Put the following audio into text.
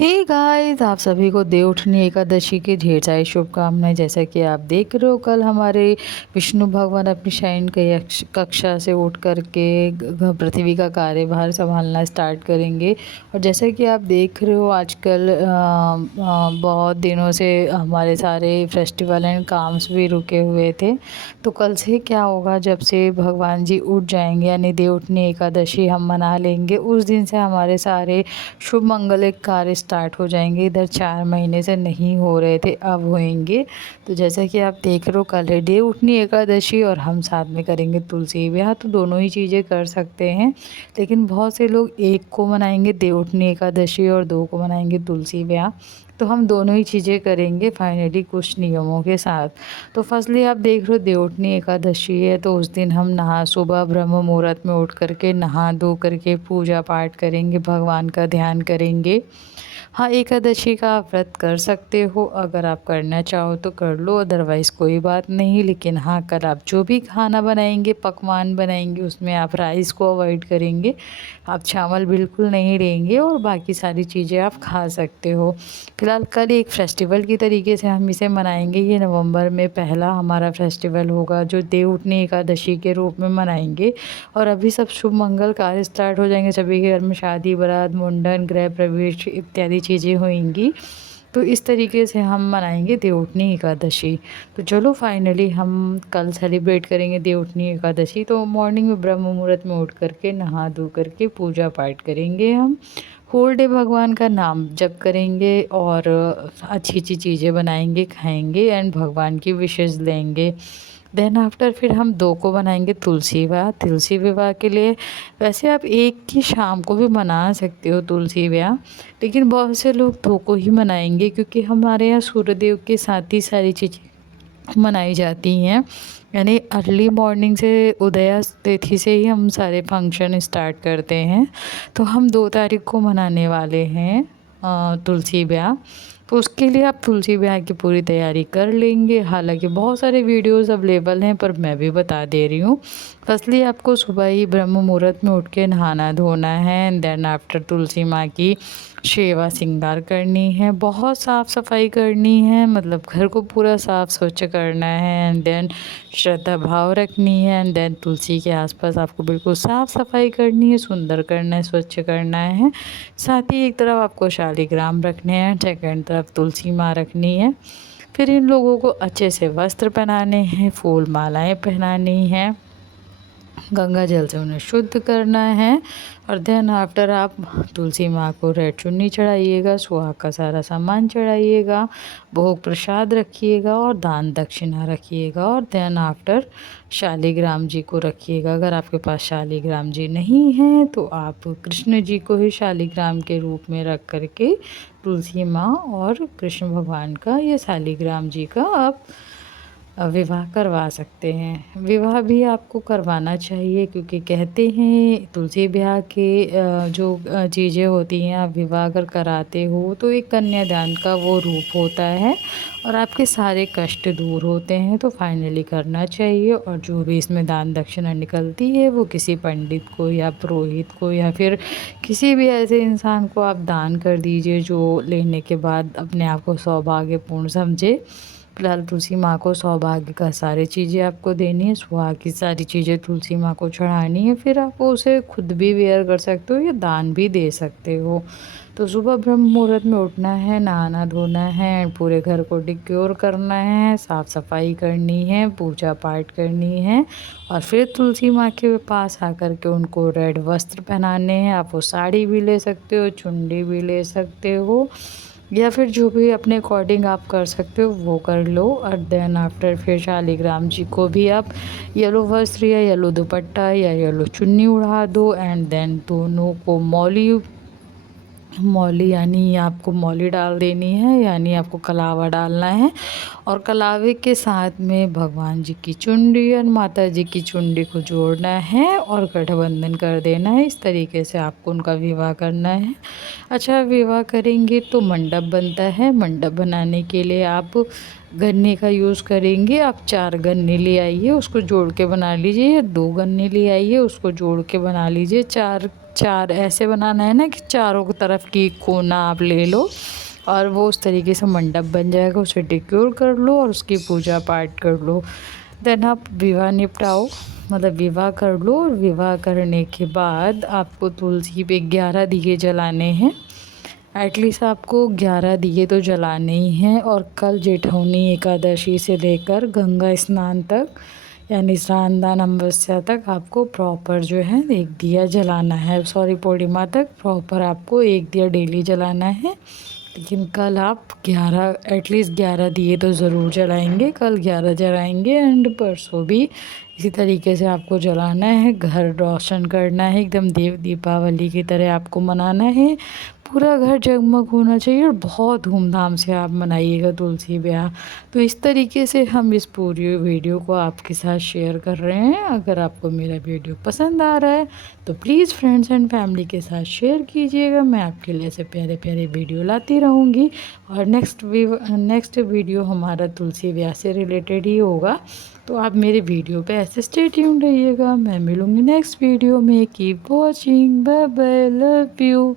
Hey guys, आप सभी को देवउठनी एकादशी की ढेर सारी शुभकामनाएं। जैसा कि आप देख रहे हो, कल हमारे विष्णु भगवान अपनी शयन कक्षा से उठ करके पृथ्वी का कार्यभार संभालना स्टार्ट करेंगे। और जैसा कि आप देख रहे हो, आजकल बहुत दिनों से हमारे सारे फेस्टिवल एंड काम्स भी रुके हुए थे। तो कल से क्या होगा, जब से भगवान जी उठ जाएंगे यानी देवउठनी एकादशी हम मना लेंगे, उस दिन से हमारे सारे शुभ मंगलिक कार्य स्टार्ट हो जाएंगे। इधर 4 महीने से नहीं हो रहे थे, अब होएंगे। तो जैसा कि आप देख रहे हो, कल है देवउठनी एकादशी और हम साथ में करेंगे तुलसी विवाह। तो दोनों ही चीज़ें कर सकते हैं, लेकिन बहुत से लोग एक को मनाएंगे देवउठनी एकादशी और 2 को मनाएंगे तुलसी विवाह। तो हम दोनों ही चीज़ें करेंगे फाइनली कुछ नियमों के साथ। तो फर्स्टली आप देख रहे हो, देवउठनी एकादशी है तो उस दिन हम सुबह ब्रह्म मुहूर्त में उठ करके नहा धो करके पूजा पाठ करेंगे, भगवान का ध्यान करेंगे। हाँ, एकादशी का आप व्रत कर सकते हो, अगर आप करना चाहो तो कर लो, अदरवाइज़ कोई बात नहीं। लेकिन हाँ, कल आप जो भी खाना बनाएंगे, पकवान बनाएंगे, उसमें आप राइस को अवॉइड करेंगे, आप चावल बिल्कुल नहीं लेंगे और बाकी सारी चीज़ें आप खा सकते हो। फिलहाल कल एक फेस्टिवल की तरीके से हम इसे मनाएंगे। ये नवंबर में पहला हमारा फेस्टिवल होगा जो देवउठनी एकादशी के रूप में मनाएंगे। और अभी सब शुभ मंगल कार्य स्टार्ट हो जाएंगे, सभी के घर में शादी बारात मुंडन गृह प्रवेश इत्यादि चीज़ें होंगी। तो इस तरीके से हम मनाएंगे देवउठनी एकादशी। तो चलो फाइनली हम कल सेलिब्रेट करेंगे देवउठनी एकादशी। तो मॉर्निंग में ब्रह्म मुहूर्त में उठ करके नहा धो करके पूजा पाठ करेंगे। हम होल डे भगवान का नाम जप करेंगे और अच्छी अच्छी चीज़ें बनाएंगे, खाएंगे एंड भगवान की विशेष लेंगे। देन आफ्टर फिर हम 2 को बनाएंगे तुलसी विवाह। तुलसी विवाह के लिए वैसे आप एक की शाम को भी मना सकते हो तुलसी विवाह, लेकिन बहुत से लोग 2 को ही मनाएंगे क्योंकि हमारे यहाँ सूर्यदेव के साथ ही सारी चीज़ें मनाई जाती हैं। यानी अर्ली मॉर्निंग से उदया तिथि से ही हम सारे फंक्शन स्टार्ट करते हैं। तो हम 2 तारीख को मनाने वाले हैं तुलसी ब्याह। तो उसके लिए आप तुलसी ब्याह की पूरी तैयारी कर लेंगे। हालांकि बहुत सारे वीडियोस अवेलेबल हैं, पर मैं भी बता दे रही हूँ। फर्स्टली आपको सुबह ही ब्रह्म मुहूर्त में उठ के नहाना धोना है एंड देन आफ्टर तुलसी माँ की सेवा श्रृंगार करनी है, बहुत साफ़ सफाई करनी है, मतलब घर को पूरा साफ़ स्वच्छ करना है एंड देन श्रद्धा भाव रखनी है एंड देन तुलसी के आसपास आपको बिल्कुल साफ़ सफाई करनी है, सुंदर करना है, स्वच्छ करना है। साथ ही एक तरफ आपको शालिग्राम रखने हैं, सेकंड तरफ तुलसी माँ रखनी है। फिर इन लोगों को अच्छे से वस्त्र पहनाने हैं, फूल मालाएँ पहनानी हैं, गंगा जल से उन्हें शुद्ध करना है। और देन आफ्टर आप तुलसी माँ को रेड चुन्नी चढ़ाइएगा, सुहाग का सारा सामान चढ़ाइएगा, भोग प्रसाद रखिएगा और दान दक्षिणा रखिएगा। और देन आफ्टर शालिग्राम जी को रखिएगा। अगर आपके पास शालिग्राम जी नहीं है तो आप कृष्ण जी को ही शालिग्राम के रूप में रख करके तुलसी माँ और कृष्ण भगवान का या शालिग्राम जी का आप विवाह करवा सकते हैं। विवाह भी आपको करवाना चाहिए क्योंकि कहते हैं तुलसी ब्याह के जो चीज़ें होती हैं, आप विवाह अगर कराते हो तो एक कन्यादान का वो रूप होता है और आपके सारे कष्ट दूर होते हैं। तो फाइनली करना चाहिए। और जो भी इसमें दान दक्षिणा निकलती है वो किसी पंडित को या पुरोहित को या फिर किसी भी ऐसे इंसान को आप दान कर दीजिए जो लेने के बाद अपने आप को सौभाग्यपूर्ण समझे। फिलहाल तुलसी माँ को सौभाग्य का सारी चीज़ें आपको देनी है, सुहाग की सारी चीज़ें तुलसी माँ को चढ़ानी है। फिर आप उसे खुद भी वेयर कर सकते हो या दान भी दे सकते हो। तो सुबह ब्रह्म मुहूर्त में उठना है, नहाना धोना है, पूरे घर को डिक्योर करना है, साफ़ सफाई करनी है, पूजा पाठ करनी है और फिर तुलसी माँ के पास आकर के उनको रेड वस्त्र पहनाने हैं। आप वो साड़ी भी ले सकते हो, चुन्नी भी ले सकते हो या फिर जो भी अपने अकॉर्डिंग आप कर सकते हो वो कर लो। और देन आफ्टर फिर शालिग्राम जी को भी आप येलो वस्त्र या येलो दुपट्टा या येलो चुन्नी उड़ा दो एंड देन दोनों को मौली मौली यानी आपको मौली डाल देनी है, यानी आपको कलावा डालना है। और कलावे के साथ में भगवान जी की चुंडी और माता जी की चुंडी को जोड़ना है और गठबंधन कर देना है। इस तरीके से आपको उनका विवाह करना है। अच्छा, विवाह करेंगे तो मंडप बनता है। मंडप बनाने के लिए आप गन्ने का यूज़ करेंगे। आप 4 गन्ने ले आइए, उसको जोड़ के बना लीजिए, या 2 गन्ने ले आइए, उसको जोड़ के बना लीजिए। 4 चार ऐसे बनाना है ना कि चारों की तरफ की कोना आप ले लो और वो उस तरीके से मंडप बन जाएगा, उसे डेकोर कर लो और उसकी पूजा पाठ कर लो। देन आप विवाह निपटाओ, मतलब विवाह कर लो। और विवाह करने के बाद आपको तुलसी पे 11 दिए जलाने हैं। एटलीस्ट आपको 11 दिए तो जलाने ही हैं। और कल जेठौनी एकादशी से लेकर गंगा स्नान तक, यानी स्नान दान अमावस्या तक आपको प्रॉपर जो है एक दिया जलाना है। सॉरी, पूर्णिमा तक प्रॉपर आपको एक दिया डेली जलाना है। लेकिन कल आप 11, एटलीस्ट 11 दिए तो ज़रूर जलाएंगे। कल 11 जलाएंगे एंड परसों भी इसी तरीके से आपको जलाना है। घर रोशन करना है, एकदम देव दीपावली की तरह आपको मनाना है। पूरा घर जगमग होना चाहिए और बहुत धूमधाम से आप मनाइएगा तुलसी ब्याह। तो इस तरीके से हम इस पूरी वीडियो को आपके साथ शेयर कर रहे हैं। अगर आपको मेरा वीडियो पसंद आ रहा है तो प्लीज़ फ्रेंड्स एंड फैमिली के साथ शेयर कीजिएगा। मैं आपके लिए ऐसे प्यारे प्यारे वीडियो लाती रहूँगी। और नेक्स्ट वीडियो हमारा तुलसी ब्याह से रिलेटेड ही होगा। तो आप मेरे वीडियो पे ऐसे स्टे ट्यून्ड रहिएगा। मैं मिलूँगी नेक्स्ट वीडियो में। Keep watching, bye bye, love you.